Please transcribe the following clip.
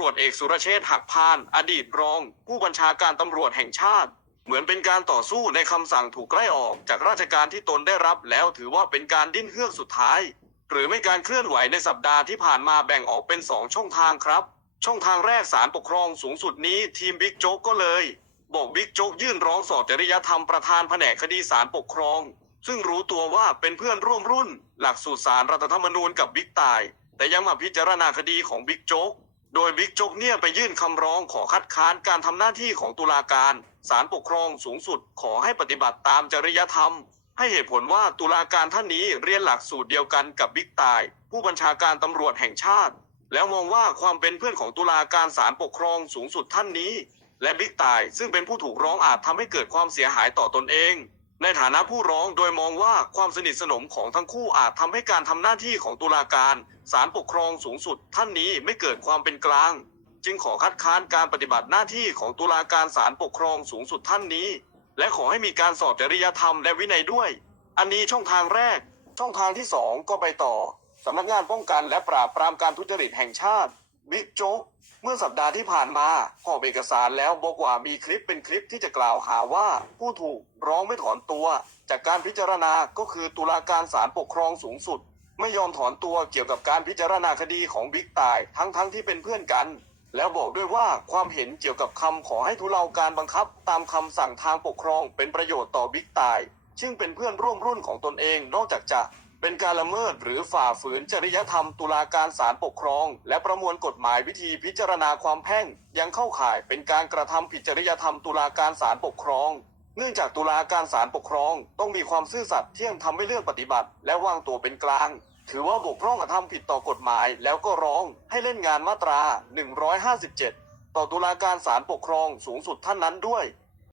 ำรวจเอกสุรเชษฐ์หักพาน อดีตรอง ผู้บัญชาการตำรวจแห่งชาติ เหมือนเป็นการต่อสู้ในคำสั่งถูกไล่ออกจากราชการที่ตนได้รับแล้วถือว่าเป็นการดิ้นเฮือกสุดท้าย หรือไม่การเคลื่อนไหวในสัปดาห์ที่ผ่านมาแบ่งออกเป็นสองช่องทางครับ ช่องทางแรกศาลปกครองสูงสุดนี้ทีมบิ๊กโจ๊กก็เลย บอกบิ๊กโจ๊กยื่นร้องสอบจริยธรรมประธานแผนกคดีศาลปกครอง ซึ่งรู้ตัวว่าเป็นเพื่อนร่วมรุ่น หลักสูตรสารรัฐธรรมนูญกับบิ๊กตายแต่ยังมาพิจารณาคดีของบิ๊กโจ๊ก โดยบิ๊กโจ๊กเนี่ยไปยื่นคำร้องขอคัดค้านการทำหน้าที่ของตุลาการศาลปกครองสูงสุดขอให้ปฏิบัติตามจริยธรรม ให้เหตุผลว่าตุลาการท่านนี้เรียนหลักสูตรเดียวกันกับบิ๊กตาย ผู้บัญชาการตำรวจแห่งชาติ แล้วมองว่าความเป็นเพื่อนของตุลาการศาลปกครองสูงสุดท่านนี้ และบิ๊กตายซึ่งเป็นผู้ถูกร้องอาจทำให้เกิดความเสียหายต่อตนเอง ในฐานะผู้ร้องโดยมองว่าความสนิทสนมของทั้งคู่อาจทำให้การทำหน้าที่ของตุลาการศาลปกครองสูงสุด ท่านนี้ไม่เกิดความเป็นกลาง จึงขอคัดค้านการปฏิบัติหน้าที่ของตุลาการศาลปกครองสูงสุดท่านนี้ และขอให้มีการสอบจริยธรรมและวินัยด้วย อันนี้ช่องทางแรก ช่องทางที่สองก็ไปต่อสำนักงานป้องกันและปราบปรามการทุจริตแห่งชาติบิ๊กโจ๊ก เมื่อสัปดาห์ที่ผ่านมาหอบเอกสารแล้วบอกว่ามีคลิปเป็นคลิปที่จะกล่าวหาว่า ผู้ถูกร้องไม่ถอนตัว จากการพิจารณาก็คือตุลาการศาลปกครองสูงสุด ไม่ยอมถอนตัวเกี่ยวกับการพิจารณาคดีของบิ๊กตายทั้งๆทที่เป็นเพื่อนกัน แล้วบอกด้วยว่าความเห็นเกี่ยวกับคำขอให้ทุเลาการบังคับ ตามคำสั่งทางปกครองเป็นประโยชน์ต่อบิ๊กตายซึ่งเป็นเพื่อนร่วมรุ่นของตนเองนอกจากจะ เป็นการละเมิดหรือฝ่าฝืนจริยธรรมตุลาการศาลปกครอง และประมวลกฎหมายวิธีพิจารณาความแพ่ง ยังเข้าข่ายเป็นการกระทำผิดจริยธรรมตุลาการศาลปกครอง เนื่องจากตุลาการศาลปกครอง ต้องมีความซื่อสัตย์เที่ยงธรรมไม่เลือกปฏิบัติ และวางตัวเป็นกลาง ถือว่าบกพร่องกระทำผิดต่อกฎหมาย แล้วก็ร้องให้เล่นงานมาตรา 157 ต่อตุลาการศาลปกครองสูงสุดท่านนั้นด้วย